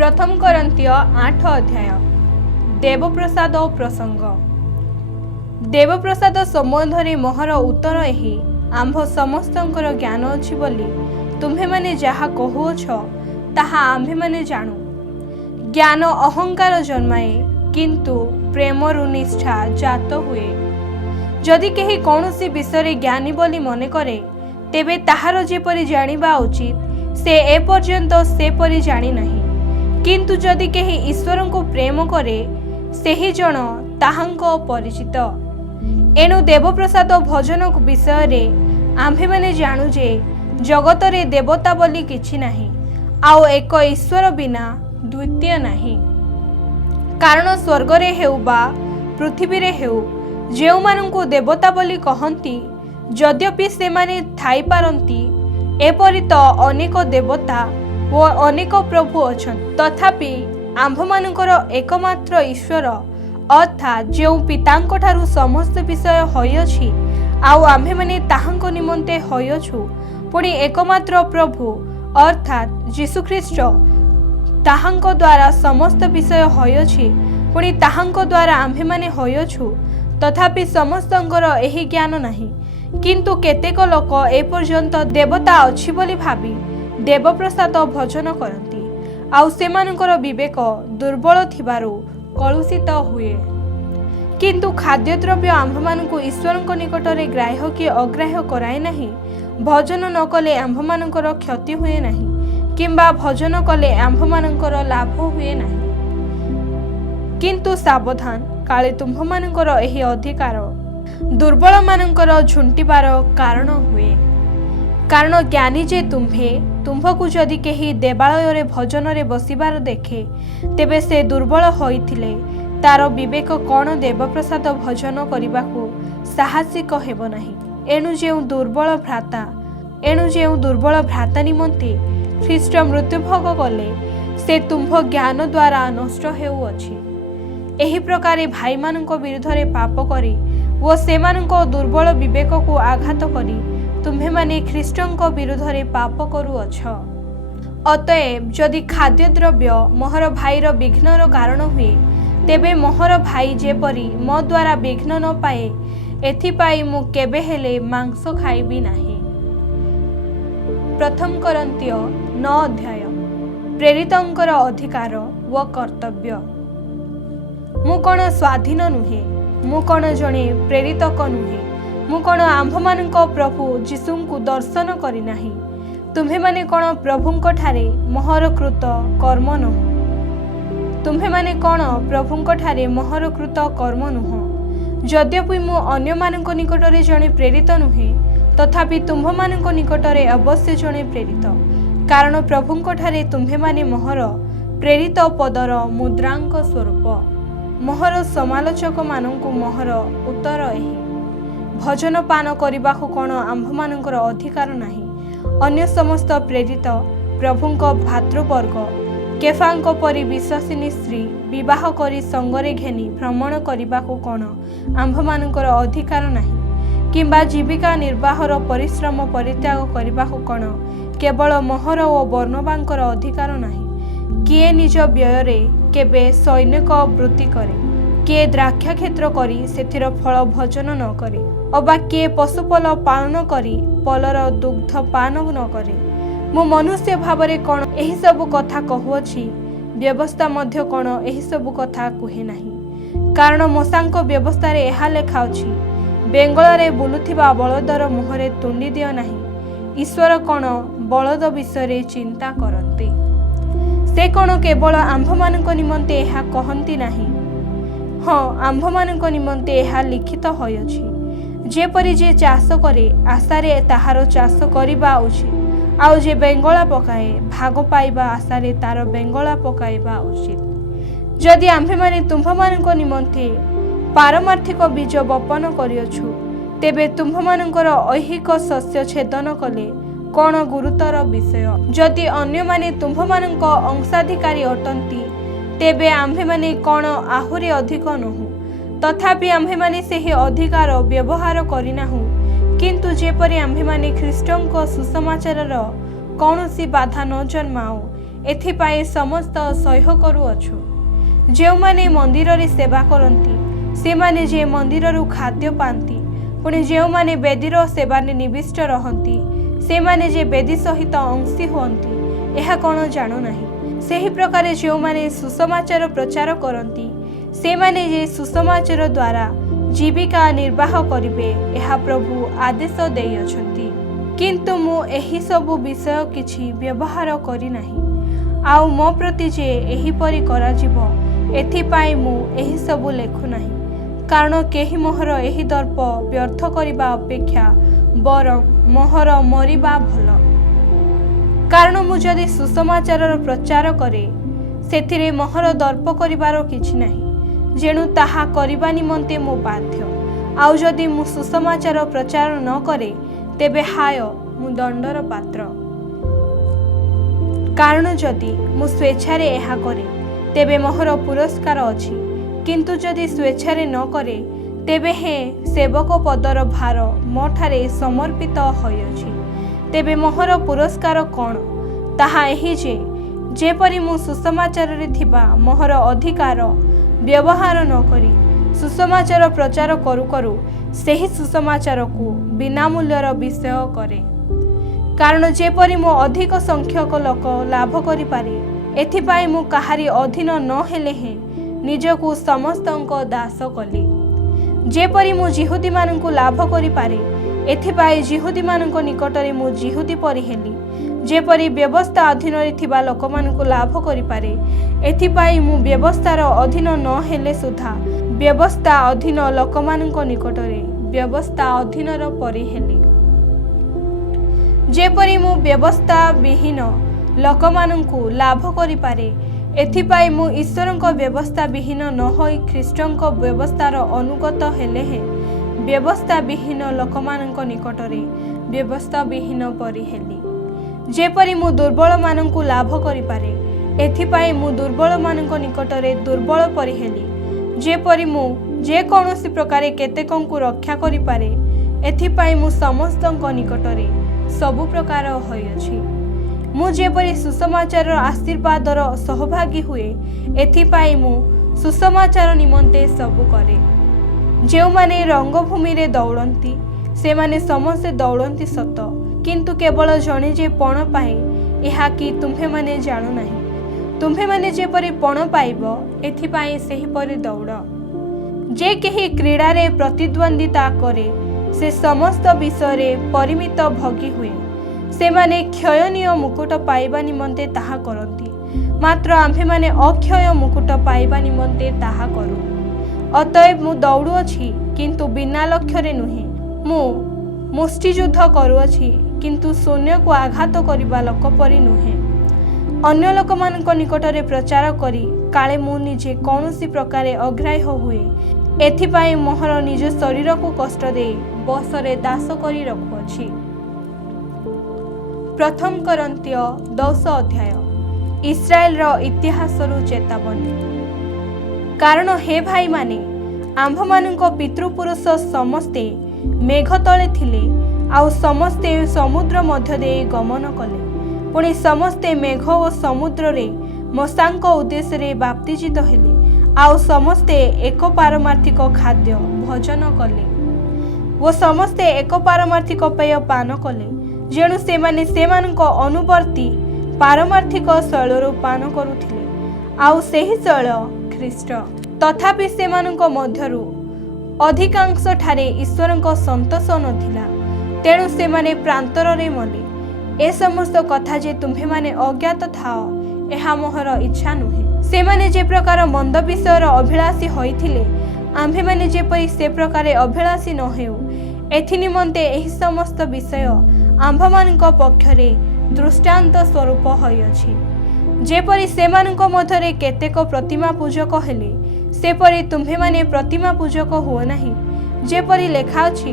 प्रथम करंतिय 8 अध्याय देवप्रसाद प्रसंग। देवप्रसाद संबंधरे मोहर उत्तर एही, आंभ समस्तंकर ज्ञान अछि बोली तुम्हे माने जहा कहुअछ ताहा आंभे माने जाणु। ज्ञान अहंकार जन्माए किंतु प्रेमरु निष्ठा जात हुए। जदि केही कौनसी विषय ज्ञानी बोली मने करे तेबे ताहार जेपरि जानिबा उचित से ए पर्यंत सेपरि जानि नाही। किंतु जदि केही ईश्वर को प्रेम करे सेही जन ताहांको परिचित। एणु देवप्रसाद भजन विषय रे आंभे माने जाणु जे जगतरे देवता बोली किछि नाही, आउ एक ईश्वर बिना द्वितीय नाही। कारण स्वर्ग रे हेउ बा पृथ्वी रे हेउ जेउ मानंकु देवता बोली कहंती, यद्यपि से माने थाई पारंती एपरि तो अनेक देवता ओ अनेक प्रभु अछन, तथापि आंभ मानकर एकमात्र ईश्वर अर्थात जो पितांक ठारू समस्त विषय होइअछि आउ आंभे माने ताहांको निमंते होइअछु, पुणी एकमात्र प्रभु अर्थात यीशु ख्रीष्ट ताहांको द्वारा समस्त विषय होइअछि, पुणी ताहांको द्वारा आंभे माने होइअछु। तथापि समस्तंकर एही ज्ञान नाही। किंतु केतेक लोक ए पर्यंत देवता अछि बोली भाबी देवप्रसाद भजन करती, आउ सेमानकर विवेक दुर्बल थिबारु कलुषित हुए। किंतु खाद्यद्रव्य आंभमानंकु ईश्वरଙ୍କ निकटरे ग्राह्य कि अग्राह्य कराए नाही। भजन न कले आंभमानंकर क्षति हुए नाही, किंबा भजन कले आंभमानंकर लाभ हुए नाही। किंतु सावधान, काले तुम्भमानंकर एही अधिकार दुर्बल मानंकर झुंटिबार कारण हुए। कारण ज्ञानी जे तुम्भकु जदि केही देवालय रे भजन रे बसिबार देखे तेबे से दुर्बल होइथिले तार विवेक कौन देवप्रसाद भजन करबाकू साहसिक हेब नाही। एणु जेउ दुर्बल भ्राता निमंते ख्रीष्ट मृत्युभोग कले से तुम्भ ज्ञान द्वारा नष्ट हेउअछि। एही प्रकारे भाई मानक विरुद्ध रे पाप करी वो सेमानक दुर्बल विवेक को आघात करी तुम्हे माने ख्रीष्टଙ୍କ विरुद्ध रे पाप करूअछ। अतएव जदि खाद्य द्रव्य मोहर भाईर विघ्नर कारण हुए तेबे मोहर भाई जेपरी मो द्वारा विघ्न न पाए एथिपाई मु केबे हेले मांस खाइबी नाही। प्रथम करंतिय 9 अध्याय प्रेरितंकर अधिकार व कर्तव्य। मु कोन स्वाधीन नुहे, मु कोन जणे प्रेरितक नुहे, मु कोन आंभमानंक प्रभु जीशुंकु दर्शन करि नाही। तुम्हे माने कोन प्रभुंक ठारे मोहर कृत कर्म नुह, तुम्हे माने कोन प्रभुंक ठारे मोहर कृत कर्म नुह। यद्यपि मु अन्य मानंक निकटरे जणे प्रेरित नुहे, तथापि तुम्भ मानंक निकटरे अवश्य जणे प्रेरित। कारण प्रभुंक ठारे तुम्हे माने मोहर प्रेरित पदर मुद्रांक स्वरूप। मोहर समालोचक मानंकु मोहर उत्तर एही, भजन पान करबाकू कोन आंभमानंकर अधिकार नाही। अन्य समस्त प्रेरित प्रभुंक भातृवर्ग केफांक परि विश्वासिनी स्त्री विवाह करी संगरे घेनी भ्रमण करबाकू कोन आंभमानंकर अधिकार नाही। किंबा जीविका निर्वाहर परिश्रम परित्याग करबाकू कोन केवल मोहर ओ वर्णबांकर अधिकार नाही। किए निज व्ययरे केबे सैनिक वृत्ति करे, किए द्राक्षा क्षेत्र करी सेथिर फल भोजन न करे, अबा किए पशुपल पालन करी पलर दुग्ध पान न करे। मु मनुष्य भावरे कोन एही सब कथा कहुअछि, व्यवस्था मध्य कोन एही सब कथा कुहे नाही। कारण मोसांक व्यवस्था रे एहा लेखा अछि, बेंगल रे बुलुथिबा बलदर मुहरे तुंडी दियो नाही। ईश्वर कोन बलद विषय रे चिंता करते, से कोन केवल आंभमानंक निमंते एहा कहंती नाही। हाँ, आंभमानंक निमंते एहा लिखित होइअछि, जेपरि जे चाष करे आशारे ताहार चाष करिबा उचित, आउ जे बेंगला पकाए भाग पाइबा आशारे तार बेंगला पकाइबा उचित। जदि आंभे माने तुम्भमानंक निमंते पारमार्थिक बीज बपन करिअछु, तेबे तुम्भमानंकर ऐहिक शस्य छेदन कले कोन गुरुतर विषय। जदि अन्य माने तुम्भमानंक अंशाधिकारी अटंती तेबे आंभे माने कोन आहुरी अधिक नहु। तथापि आंभे माने सेही अधिकार व्यवहार करिनाहु। किंतु जेपरि आंभे माने ख्रीष्टंक सुसमाचारर कौनसी बाधा न जन्माओ एथिपाई समस्त सह्य करूअछु। जेउमाने मंदिर सेवा करती से माने जे मंदिर खाद्य पाती, पुणी जेउमाने बेदीर सेवा निविष्ट रहती से माने जे बेदी सहित अंशी हुअंती यह कौन जानु नहीं। सही प्रकार जो माने सुसमाचार प्रचार करती से माने जे सुसमाचार द्वारा जीविका निर्वाह करिवे यह प्रभु आदेश देइअछंती। किंतु मु एही सबु विषय किछि व्यवहार करि नाही। आउ मो प्रति जे एही परि करा जिवो एथिपाई मु एही सबु लेखु नाही, कारण केही मोहर एही दर्प व्यर्थ करिबा अपेक्षा बरं मोहर मरिबा भल। कारण मु जदि सुसमाचार प्रचार करे सेथिरे मोहर दर्प करिबार किछि नाही, जेणु ताहा करिबा निमंते मु बाध्य। आउ जदि मु सुसमाचार प्रचार न करे तेबे हाय मु दंडर पात्र। कारण जदि मु स्वेच्छारे एहा करे तेबे मोहर पुरस्कार अछि, किंतु जदि स्वेच्छारे न करे तेबे हे सेवक पदर भार मोठारे समर्पित होइअछि। तेबे मोहर पुरस्कार कौन? ताहा एही जेपरि मु सुसमाचार रे थिबा मोहर अधिकार व्यवहार न करी सुसमाचार प्रचार करू करू सेही सुसमाचार को बिना मूल्यर विषय करे। कारण जेपरि मु अधिक संख्यक लोक लाभ करि पारे एथिपाई मु काहारी अधीन न हेले हे निजकु समस्तंक दास कली। जेपरि मु जिहुदी माननकु लाभ करि पारे एथिपाई जिहुदी माननक निकटरे मु जिहुदी परि हेली। जेपरि व्यवस्था अधीन रे थिबा लोकमाननकु लाभ करि पारे एथिपाई मु व्यवस्थार अधीन न हेले सुधा व्यवस्था अधीन लोकमाननक निकटरे व्यवस्था अधीनर परि हेली। जेपरि मु व्यवस्था विहीन लोकमाननकु लाभ करि पारे एथिपाई मु ईश्वरंक व्यवस्था विहीन न होई ख्रीष्टंक व्यवस्थार अनुगत हेले हे व्यवस्था विहीन लोकमाननक निकटरे व्यवस्था विहीन परि हेली। जेपरि मु दुर्बल माननकु लाभ करि पारे एथिपाई मु दुर्बल माननक निकटरे दुर्बल परि हेली। जेपरि मु जे कौनसी प्रकारे केतेकंकु रक्षा करि पारे एथिपाई मु समस्तंक निकटरे सबु प्रकार होइअछि। मु जेपरि सुसमाचार आशीर्वादर सहभागी हुए एथिपाई मु सुसमाचार निमंते सबु करे। जे माने रंगभूमि रे दौड़ंती से माने समस्ते दौड़ंती सत, किंतु केवल जणे जे पण पाए एहा कि तुम्हे माने जानु नाही। तुम्हे माने जेपरि पण पाइबो एथिपाई सेही परि दौड़। जे केही क्रीडा रे प्रतिद्वंदिता करे से समस्त विषय रे परिमित भोगी हुए। से माने क्षयनीय मुकुट पाइबा निमंते ताहा करती, मात्र आम्भे माने अक्षय मुकुट पाइबा निमंते ताहा करू। अतएव मु दौड़ुअछि किंतु बिना लक्ष्य रे नुहे। मु मुष्टियुद्ध करूअछि किंतु शून्य को आघात करिबा लोक परि नुहे। अन्य लोक मानक निकटरे प्रचार करी काले मु निजे कौनसी प्रकारे अग्राह्य हुए एथिपाई मोहर निज शरीर को कष्ट दे बसरे दास करी रखुअछि। प्रथम करंत्य 10 अध्याय इस्राएल रो इतिहास रु चेतावनी। कारण हे भाई माने आंभ मानक पितृपुरुष समस्ते मेघ तले थिले, आउ समस्ते समुद्र मध्य दे गमन कले। पुणी समस्ते मेघ और समुद्र रे मशांक उद्देश्य रे बाप्तिजित हेले, आउ समस्ते एक पारमार्थिक खाद्य भोजन कले वो समस्ते एक पारमार्थिक पेय पान कले, जेणु सेमाने सेमानक अनुवर्ती पारमार्थिक शैलरू पान करुथिले, आउ सेही शैल ख्रीष्ट। तथापि सेमानक मध्यरु अधिकांश ठारे ईश्वरंक संतोष नथिला, तेणु सेमाने प्रांतर रे मले। ए समस्त कथा जे तुम्हे माने अज्ञात थाओ एहा मोहर इच्छा नुहे। सेमाने जे प्रकार मंद विषयर अभिलाषी होइथिले आम्भे माने जेपरि से प्रकारे अभिलाषी न हेउ, एथि निमंते एही समस्त विषय आम्भमानक पक्षरे दृष्टांत स्वरूप होइअछि। जेपरि सेमानक मध्यरे केतेक प्रतिमा पूजक हेले सेपरि तुम्हे माने प्रतिमा पूजक हुओ नाही। जेपरि लेखा अछि,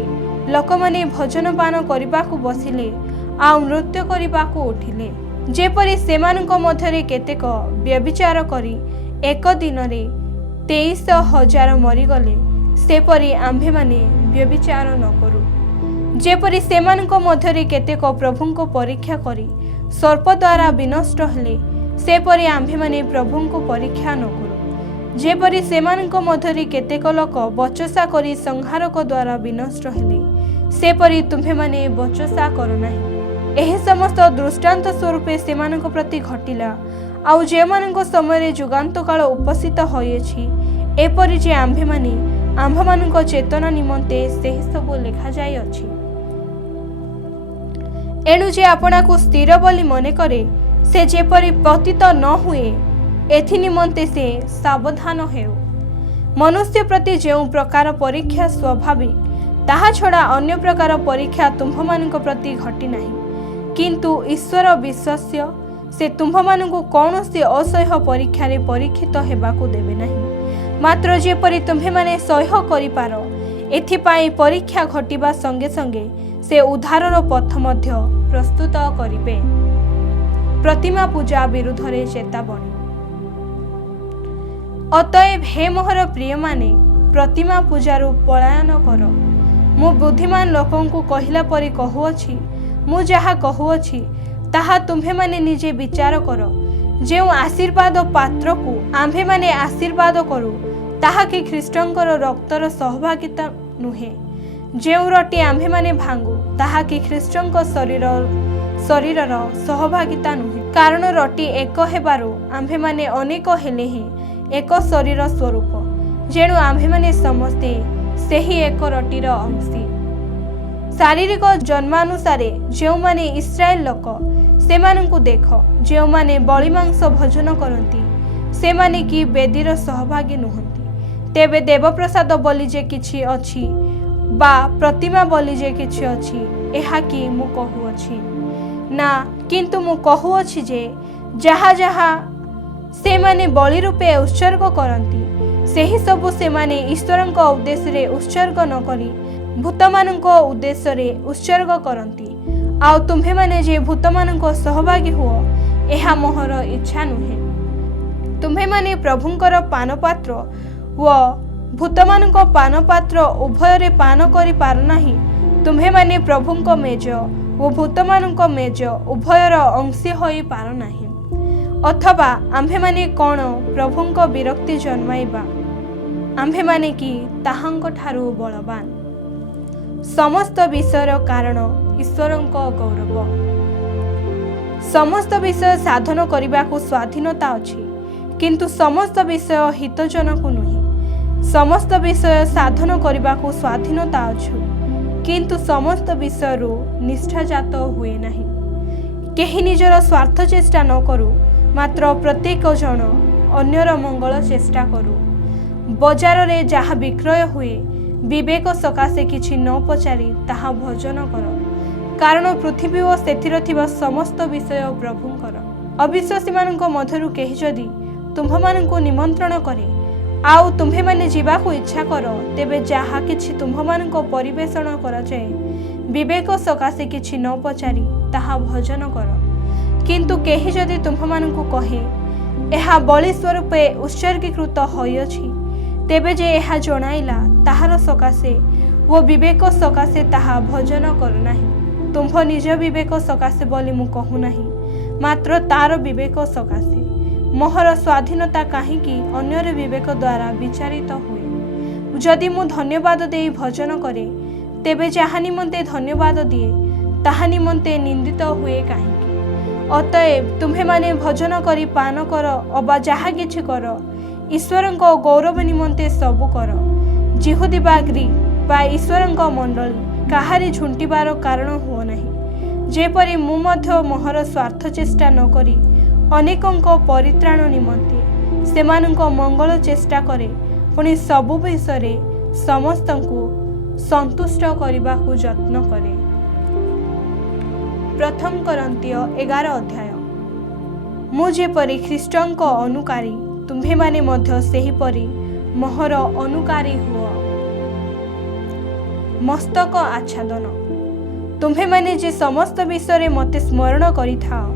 लोकमाने भोजन पान करिबाकु बसिले आउ नृत्य करिबाकु उठिले। जेपरि सेमानक मध्यरे केतेक व्यभिचार करी एक दिन रे 23,000 मरीगले, सेपरि आम्भे माने व्यभिचार न करू। जेपरि सेमानक मध्यरे केतेक प्रभुंको परीक्षा करी सर्प द्वारा विनष्ट हेले, सेपरि आम्भेमाने प्रभुଙ୍କୁ परीक्षा न करू जेपरि सेमानଙ୍କ ମଧ୍ୟରେ କେତେକ ଲୋକ ବଚସା କରି ସଂହାରକ ଦ୍ୱାରା ବିନଷ୍ଟ ହେଲେ सेपरि तुम्हेमाने बचसा करो नाही। एही समस्त दृष्टांत स्वरूपे सेमानଙ୍କ प्रति घटिला आउ जेमानଙ୍କ समय जुगांत काल उपस्थित होइछि एपरि जे आम्भेमाने आम्भमानଙ୍କ चेतना निमंते सेही सब लेखा जाय अछि। एणु जे आपणाकु स्थिर बोली मने करे से जेपरि पतित न हुए एथि निमंते से सावधान हेउ। मनुष्य प्रति जो प्रकार परीक्षा स्वाभाविक ताहा छड़ा अन्य प्रकार परीक्षा तुम्भमानଙ୍କ प्रति घटी नाही, किंतु ईश्वर विश्वास्य से तुम्भमानଙ୍କୁ कौनसी असह्य परीक्षा रे परीक्षित हेबाकू देबे नाही। मात्र जेपरि तुम्हेमाने सह्य करिपार एथिपाई परीक्षा घटिबा संगे संगे से उद्धारर पथ मध्य प्रस्तुत करिबे। प्रतिमा पूजा विरुद्ध रे चेतावनी। अतएव हे मोहर प्रिय माने प्रतिमा पूजारू पलायन कर। मु बुद्धिमान लोकंकु कहिला परि कहुअछि, मु जहा कहुअछि ताहा तुम्हे माने निजे विचार कर। जे आशीर्वाद पात्र को आम्भे माने आशीर्वाद करू ताहा कि ख्रीष्टंकर रक्तर सहभागिता नुहे। जे रोटी आम्भे माने भांगू ताहा कि ख्रीष्टंक शरीरर सहभागिता नुहे। कारण रोटी एक हेबारू आम्भे माने अनेक हेले ही एक शरीर स्वरूप। जेणु आम्भे माने समस्ते सेही एक रोटीर अंशी। शारीरिक जन्मानुसारे जो माने इस्राएल लोक सेमानंकु देख, जो माने बलि मांस भोजन करती से माने कि वेदीर सहभागी नुहंती। तेबे देवप्रसाद बोली जे किछि अछि बा प्रतिमा बोली जे किछि अछि एहा कि मु कहुअछि ना, किंतु मु कहुअछि जे जहा जहा से माने बलि रूपे उत्सर्ग करती सेही सबु से माने ईश्वरंक उद्देश्य रे उत्सर्ग न करी भूतमानंक उद्देश्य रे उत्सर्ग करती। आउ तुम्हे माने जे भूतमानंक सहभागी हुओ एहा मोहर इच्छा नुहे। तुम्हे माने प्रभुंकर पानपात्र व भूतमानंक पानपात्र उभय रे पान करि पार नाही। तुम्हे माने प्रभुंक मेज व भूतमानंक मेज उभयर अंशी होई पार नाही। अथवा आम्भे माने कौन प्रभुंक विरक्ति जन्माइबा, आम्भे माने कि ताहांक ठारू बलवान। समस्त विषयर कारण ईश्वरंक गौरव। समस्त विषय साधन करबाकू स्वाधीनता अछि, किंतु समस्त विषय हितजनक नुहे। समस्त विषय साधन करबाकू स्वाधीनता अछि, किंतु समस्त विषय निष्ठाजात हुए नाही। केही निजर स्वार्थ चेष्टा न करू, मात्र प्रत्येक जन अन्यर मंगल चेष्टा करू। बजार रे जहा विक्रय हुए विवेक सकाशे किछि न पचारि ताहा भोजन कर, कारण पृथ्वी ओ सेथिर थिबा समस्त विषय प्रभुंकर। अविश्वासी मानक मध्यरु केही जदि तुम्भमानंकु निमंत्रण करे आउ तुम्हे माने जीवाकू इच्छा कर, तेबे जहा किछि तुम्भमानंक परिवेषण करा जाय विवेक सकाशे किछि न पचारि ताहा भोजन कर। किंतु केही जदि तुम्भमानंकु कहे एहा बलि स्वरूपे उत्सर्गीकृत होइअछि, तेबे जे एहा जणाइला ताहार सकाशे वो विवेक सकाशे ताहा भोजन कर नाही। तुम्भ निज विवेक सकाशे बोली मु कहू नाही, मात्र तार विवेक सकाशे। मोहर स्वाधीनता काहीकि अन्यर विवेक द्वारा विचारित हुए। जदि मु धन्यवाद देई भोजन करे, तेबे जहा निमंते धन्यवाद दिए ताहा निमंते निंदित हुए काहीकि। अतएव तुम्हे माने भोजन करी पान कर अबा जहा किछि कर, ईश्वरंक गौरव निमंते सबु कर। जिहुदी बा ग्रीक बा ईश्वरंक मंडली काहारी झुंटिबार कारण हुओ नाही। जेपरि मु मध्य मोहर स्वार्थ चेष्टा न करी अनेकंक परित्राण निमंते सेमानंक मंगल चेष्टा करे, पुणी सबु विषय समस्तंकु संतुष्ट करबाकू यत्न करे। प्रथम करंतिय 11 अध्याय। मु जेपरि ख्रीष्टंक अनुकारी तुम्हे माने मध्य सेही परि मोहर अनुकारी हुओ। मस्तक आच्छादन। तुम्हे माने जे समस्त विषय मते स्मरण करिथाओ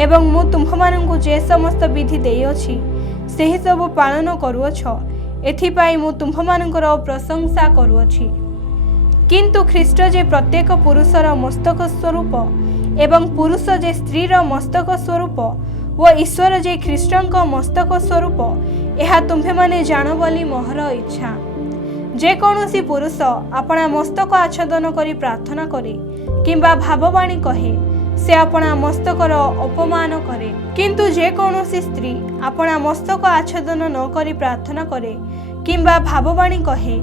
एवं मु तुम्भमानंकु जे समस्त विधि देइअछि सेही सब पालन करूअछ, एथिपाई मु तुम्भमानंकर प्रशंसा करूअछि। किंतु ख्रीष्ट जे प्रत्येक पुरुषर मस्तक स्वरूप एवं पुरुष जे स्त्रीर मस्तक स्वरूप ଓ ଈଶ୍ୱର ଯେ ଖ୍ରୀଷ୍ଟଙ୍କ ମସ୍ତକ ସ୍ୱରୂପ ଏହା ତୁମ୍ଭେମାନେ ଜାଣ ବୋଲି ମୋହର ଇଚ୍ଛା। ଯେକୌଣସି ପୁରୁଷ ଆପଣା ମସ୍ତକ ଆଚ୍ଛାଦନ କରି ପ୍ରାର୍ଥନା କରେ କିମ୍ବା ଭାବବାଣୀ କହେ ସେ ଆପଣା ମସ୍ତକର ଅପମାନ କରେ। କିନ୍ତୁ ଯେକୌଣସି ସ୍ତ୍ରୀ ଆପଣା ମସ୍ତକ ଆଚ୍ଛାଦନ ନ କରି ପ୍ରାର୍ଥନା କରେ କିମ୍ବା ଭାବବାଣୀ କହେ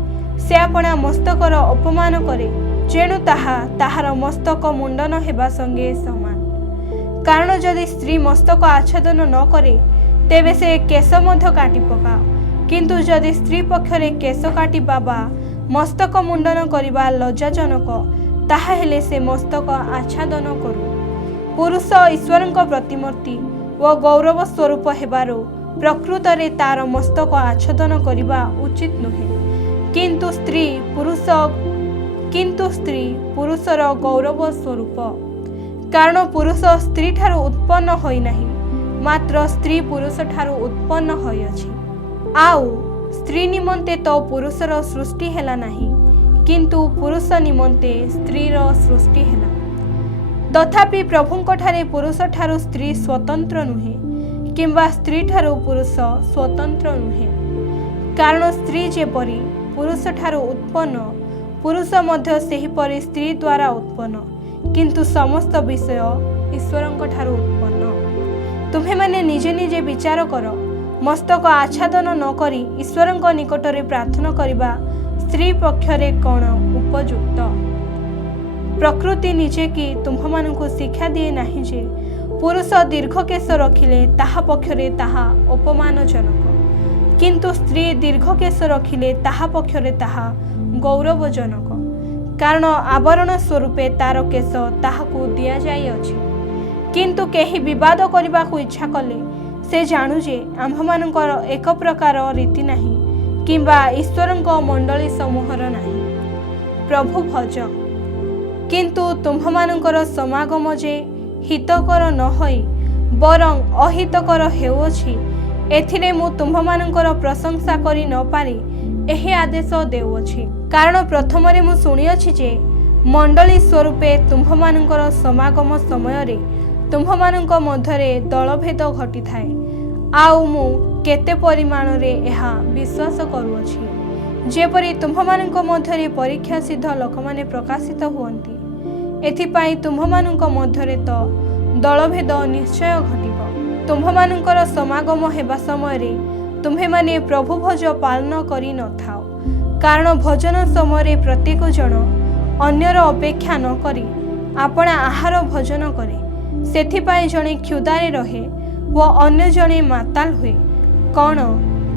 ସେ ଆପଣା ମସ୍ତକର ଅପମାନ କରେ, ଯେଣୁ ତାହା ତାହାର ମସ୍ତକ ମୁଣ୍ଡନ ହେବା ସଙ୍ଗେ ସମାନ। କାରଣ ଯଦି ସ୍ତ୍ରୀ ମସ୍ତକ ଆଚ୍ଛାଦନ ନ କରେ ତେବେ ସେ କେଶ ମଧ୍ୟ କାଟି ପକାଅ, କିନ୍ତୁ ଯଦି ସ୍ତ୍ରୀ ପକ୍ଷରେ କେଶ କାଟିବା ବା ମସ୍ତକ ମୁଣ୍ଡନ କରିବା ଲଜ୍ଜାଜନକ, ତାହାହେଲେ ସେ ମସ୍ତକ ଆଚ୍ଛାଦନ କରୁ। ପୁରୁଷ ଈଶ୍ୱରଙ୍କ ପ୍ରତିମୂର୍ତ୍ତି ଓ ଗୌରବ ସ୍ୱରୂପ ହେବାରୁ ପ୍ରକୃତରେ ତାର ମସ୍ତକ ଆଚ୍ଛାଦନ କରିବା ଉଚିତ ନୁହେଁ, କିନ୍ତୁ ସ୍ତ୍ରୀ ପୁରୁଷର ଗୌରବ ସ୍ୱରୂପ। କାରଣ ପୁରୁଷ ସ୍ତ୍ରୀ ଠାରୁ ଉତ୍ପନ୍ନ ହୋଇନାହିଁ, ମାତ୍ର ସ୍ତ୍ରୀ ପୁରୁଷ ଠାରୁ ଉତ୍ପନ୍ନ ହୋଇଅଛି। ଆଉ ସ୍ତ୍ରୀ ନିମନ୍ତେ ତ ପୁରୁଷର ସୃଷ୍ଟି ହେଲା ନାହିଁ, କିନ୍ତୁ ପୁରୁଷ ନିମନ୍ତେ ସ୍ତ୍ରୀର ସୃଷ୍ଟି ହେଲା। ତଥାପି ପ୍ରଭୁଙ୍କ ଠାରେ ପୁରୁଷ ଠାରୁ ସ୍ତ୍ରୀ ସ୍ୱତନ୍ତ୍ର ନୁହେଁ କିମ୍ବା ସ୍ତ୍ରୀ ଠାରୁ ପୁରୁଷ ସ୍ୱତନ୍ତ୍ର ନୁହେଁ। କାରଣ ସ୍ତ୍ରୀ ଯେପରି ପୁରୁଷ ଠାରୁ ଉତ୍ପନ୍ନ, ପୁରୁଷ ମଧ୍ୟ ସେହିପରି ସ୍ତ୍ରୀ ଦ୍ୱାରା ଉତ୍ପନ୍ନ, କିନ୍ତୁ ସମସ୍ତ ବିଷୟ ଈଶ୍ୱରଙ୍କ ଠାରୁ ଉତ୍ପନ୍ନ। ତୁମ୍ଭେମାନେ ନିଜେ ନିଜେ ବିଚାର କର, ମସ୍ତକ ଆଚ୍ଛାଦନ ନ କରି ଈଶ୍ୱରଙ୍କ ନିକଟରେ ପ୍ରାର୍ଥନା କରିବା ସ୍ତ୍ରୀ ପକ୍ଷରେ କ'ଣ ଉପଯୁକ୍ତ? ପ୍ରକୃତି ନିଜେ କି ତୁମ୍ଭମାନଙ୍କୁ ଶିକ୍ଷା ଦିଏ ନାହିଁ ଯେ ପୁରୁଷ ଦୀର୍ଘ କେଶ ରଖିଲେ ତାହା ପକ୍ଷରେ ତାହା ଅପମାନଜନକ, କିନ୍ତୁ ସ୍ତ୍ରୀ ଦୀର୍ଘ କେଶ ରଖିଲେ ତାହା ପକ୍ଷରେ ତାହା ଗୌରବଜନକ। କାରଣ ଆବରଣ ସ୍ୱରୂପେ ତାର କେଶ ତାହାକୁ ଦିଆଯାଇଅଛି। କିନ୍ତୁ କେହି ବିବାଦ କରିବାକୁ ଇଚ୍ଛା କଲେ ସେ ଜାଣୁ ଯେ ଆମ୍ଭମାନଙ୍କର ଏକ ପ୍ରକାର ରୀତି ନାହିଁ କିମ୍ବା ଈଶ୍ୱରଙ୍କ ମଣ୍ଡଳୀ ସମୂହର ନାହିଁ। ପ୍ରଭୁ ଭଜ। କିନ୍ତୁ ତୁମ୍ଭମାନଙ୍କର ସମାଗମ ଯେ ହିତକର ନ ହୋଇ ବରଂ ଅହିତକର ହେଉଅଛି, ଏଥିରେ ମୁଁ ତୁମ୍ଭମାନଙ୍କର ପ୍ରଶଂସା କରି ନ ପାରି ଏହି ଆଦେଶ ଦେଉଅଛି। କାରଣ ପ୍ରଥମରେ ମୁଁ ଶୁଣିଅଛି ଯେ ମଣ୍ଡଳୀ ସ୍ୱରୂପେ ତୁମ୍ଭମାନଙ୍କର ସମାଗମ ସମୟରେ ତୁମ୍ଭମାନଙ୍କ ମଧ୍ୟରେ ଦଳଭେଦ ଘଟିଥାଏ। ଆଉ ମୁଁ କେତେ ପରିମାଣରେ ଏହା ବିଶ୍ୱାସ କରୁଅଛି, ଯେପରି ତୁମ୍ଭମାନଙ୍କ ମଧ୍ୟରେ ପରୀକ୍ଷା ସିଦ୍ଧ ଲୋକମାନେ ପ୍ରକାଶିତ ହୁଅନ୍ତି। ଏଥିପାଇଁ ତୁମ୍ଭମାନଙ୍କ ମଧ୍ୟରେ ତ ଦଳଭେଦ ନିଶ୍ଚୟ ଘଟିବ। ତୁମ୍ଭମାନଙ୍କର ସମାଗମ ହେବା ସମୟରେ ତୁମ୍ଭେମାନେ ପ୍ରଭୁ ଭୋଜ ପାଳନ କରି ନଥାଅ। କାରଣ ଭୋଜନ ସମୟରେ ପ୍ରତ୍ୟେକ ଜଣ ଅନ୍ୟର ଅପେକ୍ଷା ନ କରି ଆପଣା ଆହାର ଭୋଜନ କରେ। ସେଥିପାଇଁ ଜଣେ କ୍ଷୁଧାରେ ରହେ ଓ ଅନ୍ୟ ଜଣେ ମାତାଲ ହୁଏ। କ'ଣ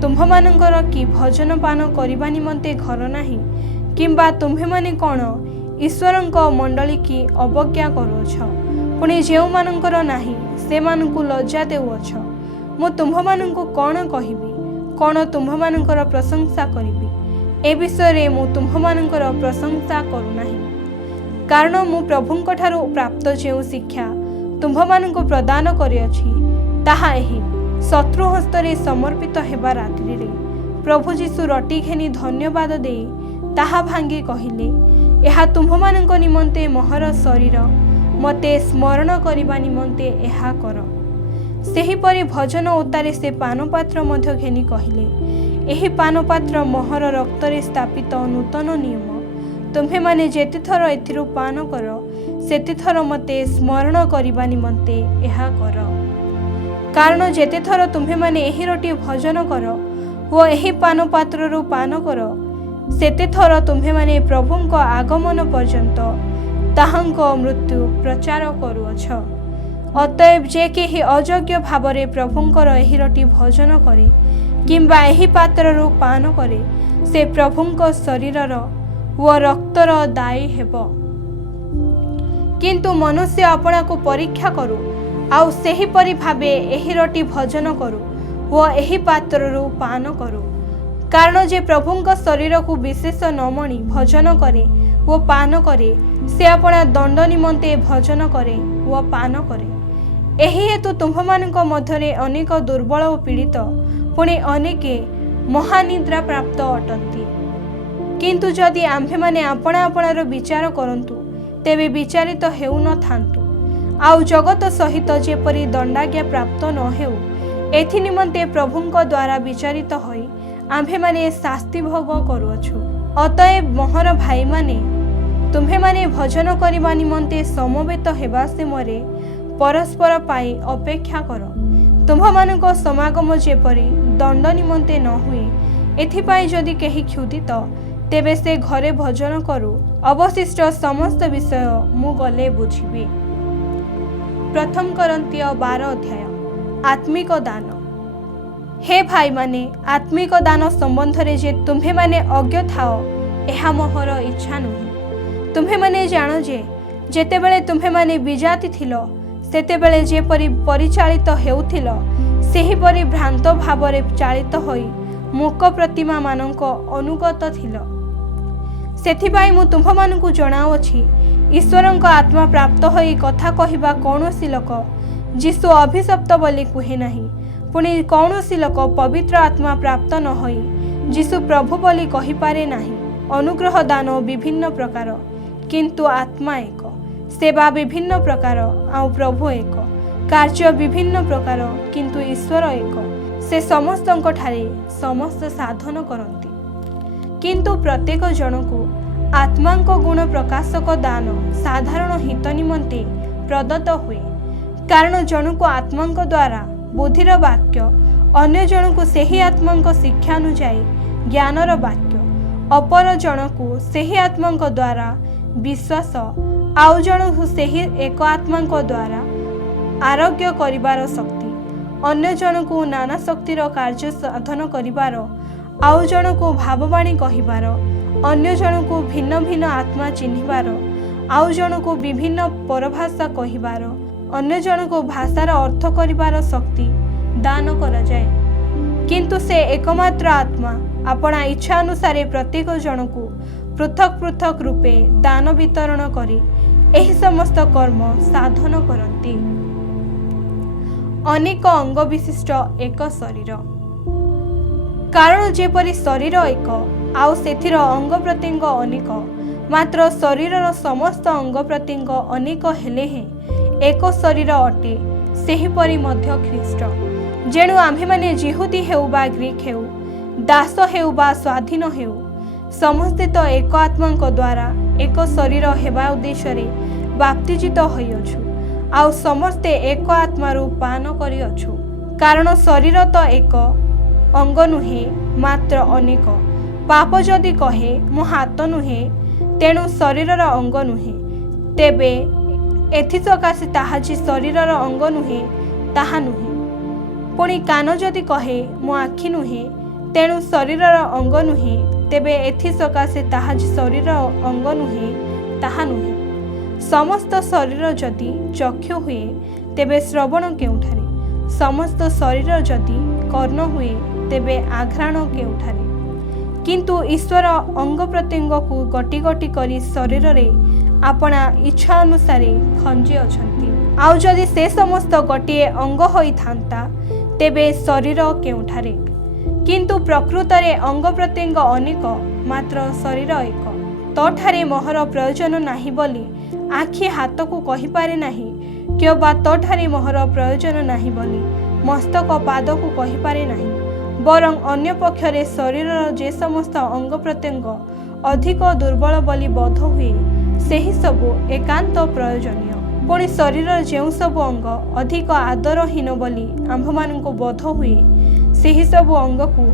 ତୁମ୍ଭମାନଙ୍କର କି ଭୋଜନ ପାନ କରିବା ନିମନ୍ତେ ଘର ନାହିଁ? କିମ୍ବା ତୁମ୍ଭେମାନେ କ'ଣ ଈଶ୍ୱରଙ୍କ ମଣ୍ଡଳୀ କି ଅବଜ୍ଞା କରୁଅଛ? ପୁଣି ଯେଉଁମାନଙ୍କର ନାହିଁ ସେମାନଙ୍କୁ ଲଜ୍ଜା ଦେଉଅଛ। ମୁଁ ତୁମ୍ଭମାନଙ୍କୁ କ'ଣ କହିବି? କ'ଣ ତୁମ୍ଭମାନଙ୍କର ପ୍ରଶଂସା କରିବି? ଏ ବିଷୟରେ ମୁଁ ତୁମ୍ଭମାନଙ୍କର ପ୍ରଶଂସା କରୁନାହିଁ। କାରଣ ମୁଁ ପ୍ରଭୁଙ୍କ ଠାରୁ ପ୍ରାପ୍ତ ଯେଉଁ ଶିକ୍ଷା ତୁମ୍ଭମାନଙ୍କୁ ପ୍ରଦାନ କରିଅଛି, ତାହା ଏହି: ଶତ୍ରୁ ହସ୍ତରେ ସମର୍ପିତ ହେବା ରାତ୍ରିରେ ପ୍ରଭୁ ଯୀଶୁ ରଟି ଘେନି ଧନ୍ୟବାଦ ଦେଇ ତାହା ଭାଙ୍ଗି କହିଲେ, ଏହା ତୁମ୍ଭମାନଙ୍କ ନିମନ୍ତେ ମୋହର ଶରୀର, ମୋତେ ସ୍ମରଣ କରିବା ନିମନ୍ତେ ଏହା କର। ସେହିପରି ଭୋଜନ ଉତ୍ତାରେ ସେ ପାନପାତ୍ର ମଧ୍ୟ ଘେନି କହିଲେ, ଏହି ପାନପାତ୍ର ମୋହର ରକ୍ତରେ ସ୍ଥାପିତ ନୂତନ ନିୟମ। ତୁମ୍ଭେମାନେ ଯେତେଥର ଏଥିରୁ ପାନ କର, ସେତେଥର ମୋତେ ସ୍ମରଣ କରିବା ନିମନ୍ତେ ଏହା କର। କାରଣ ଯେତେଥର ତୁମ୍ଭେମାନେ ଏହି ରୋଟି ଭୋଜନ କର ଓ ଏହି ପାନପାତ୍ରରୁ ପାନ କର, ସେତେଥର ତୁମ୍ଭେମାନେ ପ୍ରଭୁଙ୍କ ଆଗମନ ପର୍ଯ୍ୟନ୍ତ ତାହାଙ୍କ ମୃତ୍ୟୁ ପ୍ରଚାର କରୁଅଛ। ଅତଏବ ଯେ କେହି ଅଯୋଗ୍ୟ ଭାବରେ ପ୍ରଭୁଙ୍କର ଏହି ରୋଟି ଭୋଜନ କରେ କିମ୍ବା ଏହି ପାତ୍ରରୁ ପାନ କରେ, ସେ ପ୍ରଭୁଙ୍କ ଶରୀରର ଓ ରକ୍ତର ଦାୟୀ ହେବ। କିନ୍ତୁ ମନୁଷ୍ୟ ଆପଣାକୁ ପରୀକ୍ଷା କରୁ, ଆଉ ସେହିପରି ଭାବେ ଏହି ରୋଟି ଭୋଜନ କରୁ ଓ ଏହି ପାତ୍ରରୁ ପାନ କରୁ। କାରଣ ଯେ ପ୍ରଭୁଙ୍କ ଶରୀରକୁ ବିଶେଷ ନ ମଣି ଭୋଜନ କରେ ଓ ପାନ କରେ, ସେ ଆପଣା ଦଣ୍ଡ ନିମନ୍ତେ ଭୋଜନ କରେ ଓ ପାନ କରେ। ଏହି ହେତୁ ତୁମ୍ଭମାନଙ୍କ ମଧ୍ୟରେ ଅନେକ ଦୁର୍ବଳ ଓ ପୀଡ଼ିତ, ପୁଣି ଅନେକେ ମହାନିଦ୍ରା ପ୍ରାପ୍ତ ଅଟନ୍ତି। କିନ୍ତୁ ଯଦି ଆମ୍ଭେମାନେ ଆପଣା ଆପଣାର ବିଚାର କରନ୍ତୁ, ତେବେ ବିଚାରିତ ହେଉନଥାନ୍ତୁ। आउ जगत सहित जेपरी दंडाज्ञा प्राप्त न हेउ एथि निमंते प्रभुंक द्वारा विचारित होई आम्भे माने शास्ति भोग करुअछु। अतएव मोहर भाई माने तुम्हे माने भजन करबा निमंते समवेत हेबा सेमरे परस्पर पाई अपेक्षा कर। तुम्भ मानक समागम जेपरी दंड निमंते न हुए एथिपाई जदि केही क्षुदित तेबे से घरे भजन करू। अवशिष्ट समस्त विषय मु गले बुझिबी। प्रथम करंतिय 12 अध्याय आत्मिक दान। हे भाई माने आत्मिक दान संबंध रे जे तुम्हे माने अज्ञ थाओ एहा मोहर इच्छा नुहे। तुम्हे माने जानो जे जेतेबेले तुम्हे माने विजाति थिलो सेतेबेले जेपरि परिचालित हेउथिलो सेहिपरि भ्रांत भावरे चालित होई मूक प्रतिमा मानक अनुगत थिलो। सेथिपाई मु तुम्भ मानकु जणाउछि ईश्वरंक आत्मा प्राप्त होई कथा कहिबा कौनसी लोक जीशु अभिशप्त बोली कुहे नाही। पुणी कौनसी लोक पवित्र आत्मा प्राप्त न होई जीशु प्रभु बोली कहि पारे नाही। अनुग्रह दान विभिन्न प्रकार किंतु आत्मा एक, सेवा विभिन्न प्रकार आउ प्रभु एक, कार्य विभिन्न प्रकार किंतु ईश्वर एक। से समस्तंक ठारे समस्त साधन करंती किंतु प्रत्येक जनकु आत्मांक गुण प्रकाशक दान साधारण हित निमंते प्रदत्त हुए। कारण जनकु आत्मांक द्वारा बुद्धिर वाक्य अन्य जनकु सेही आत्मांक शिक्षा अनुजाई ज्ञानर वाक्य, अपर जनकु सेही आत्मांक द्वारा विश्वास, आउ जनकु सेही एक आत्मांक द्वारा आरोग्य करिबार शक्ति, अन्य जनकु नाना शक्तिर कार्य साधन करिबार, आउ जनकु भाववाणी कहिबार, अन्य जनकु भिन्न भिन्न आत्मा चिन्हिबार, आउ जनकु विभिन्न परभाषा कहिबार, अन्य जनकु भाषार अर्थ करिबार शक्ति दान करा जाए। किंतु से एकमात्र आत्मा अपना इच्छा अनुसार प्रत्येक जनकु पृथक पृथक रूपे दान वितरण करी एही समस्त कर्म साधन करती। अनेक अंग विशिष्ट एक शरीर। कारण जेपरि शरीर एक आउ सेथिर अंग प्रत्यंग अनेक, मात्र शरीरर समस्त अंग प्रत्यंग अनेक हेले हे एक शरीर अटे, सेहिपरि मध्य ख्रीष्ट। जेणु आम्भे माने जिहुदी हेउ बा ग्रीक हेउ, दास हेउ बा स्वाधीन हेउ, समस्ते तो एक आत्मांक द्वारा एक शरीर हेबा उद्देश्य रे बाप्तिजित होइअछु, आउ समस्ते एक आत्मारु पान करिअछु। कारण शरीर तो एक अंग नुहे मात्र अनेक। पाप जदि कहे मो हाथ नुहे तेणु शरीरर अंग नुहे, तेबे एथि सकाशे ताहा जे शरीरर अंग नुहे ताहा नुहे। पुणी कान जदि कहे मो आखि नुहे तेणु शरीरर अंग नुहे, तेबे एथि सकाशे ताहा जे शरीर अंग नुहे ताहा नुहे। समस्त शरीर जदि चक्षु हुए तेबे श्रवण केउठारे, समस्त शरीर जदि कर्ण हुए तेबे आघ्राण केउठारे। किंतु ईश्वर अंग प्रत्यंग को गटी गटी करी शरीर रे अपना इच्छा अनुसार खंजी अछंती। आउ जदि से समस्त गोटे अंग होई थांता तेबे शरीर केउठारे। किंतु प्रकृत रे अंग प्रत्यंग अनेक मात्र शरीर एक। तोठारे मोहर प्रयोजन नाही बोली आखि हाथ को कहि पारे नाही, क्यों बा तोठारे मोहर प्रयोजन नाही बोली मस्तक पाद को कहि पारे नाही। बरं अन्य पक्षरे शरीर जे समस्त अंग प्रत्यंग अधिक दुर्बल बोली बोध हुए सेही सबु एकांत प्रयोजनीय। पुणी शरीर जेउ सबु अंग अधिक आदरहीन बोली आम्भमानंको बोध हुए सेही सबु अंग को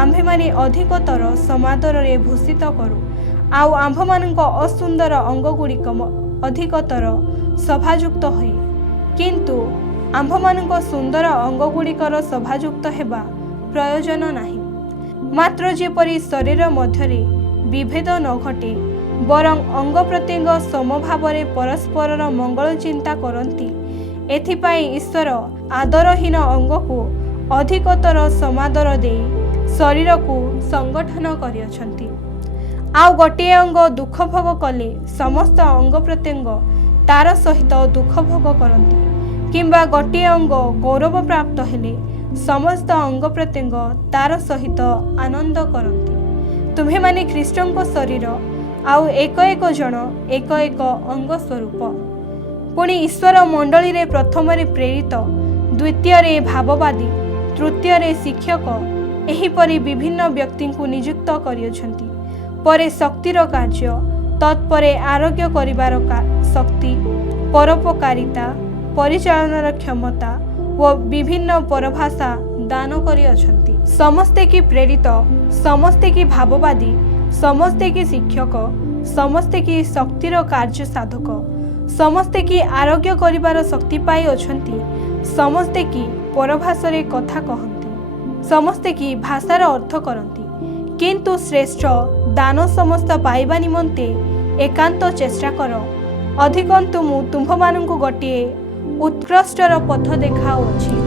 आम्भे माने अधिकतर समादर रे भूषित करू। आउ आम्भमानंको असुंदर अंग गुड़िक अधिकतर सभायुक्त हुए, किंतु आम्भमानंको सुंदर अंग गुड़िकर सभायुक्त हेबा प्रयोजन नाही। मात्र जेपरि शरीर मध्यरे विभेद न घटे बरं अंग प्रत्यंग समभावरे परस्परर मंगल चिंता करती, एथिपाई ईश्वर आदरहीन अंग को अधिकतर समादर दे शरीर को संगठन करिअछंती। आउ गोटे अंग दुख भोग कले समस्त अंग प्रत्यंग तार सहित दुख भोग करती, किंबा गोटे अंग गौरव प्राप्त हेले समस्त अंग प्रत्यंग तार सहित आनंद करती। तुम्हे माने ख्रीष्टंको शरीर आउ एक एक जन एक एक अंग स्वरूप। पुणी ईश्वर मंडली रे प्रथम प्रेरित, द्वितीय भाववादी, तृतीय शिक्षक, एहीपरि विभिन्न व्यक्ति को नियुक्त करियछंती। परे शक्तिर कार्य, तत्परे आरोग्य करिवार शक्ति, परोपकारिता, परिचालनार क्षमता व विभिन्न परभाषा दान करियछंती। समस्ते की प्रेरित, समस्ते की भाववादी, समस्ते की शिक्षक, समस्ते की शक्तिर कार्य साधक, समस्ते की आरोग्य करिवार शक्ति पाई अछंती, समस्ते की परभाषा रे कथा कहंती, समस्ते की भाषार अर्थ करंती। किंतु श्रेष्ठ दान समस्त पाइबा निमंते एकांत चेष्टा कर। अधिकंतु मु तुम्भमानंकु गोटिए उत्कृष्टर पथ देखाउछि।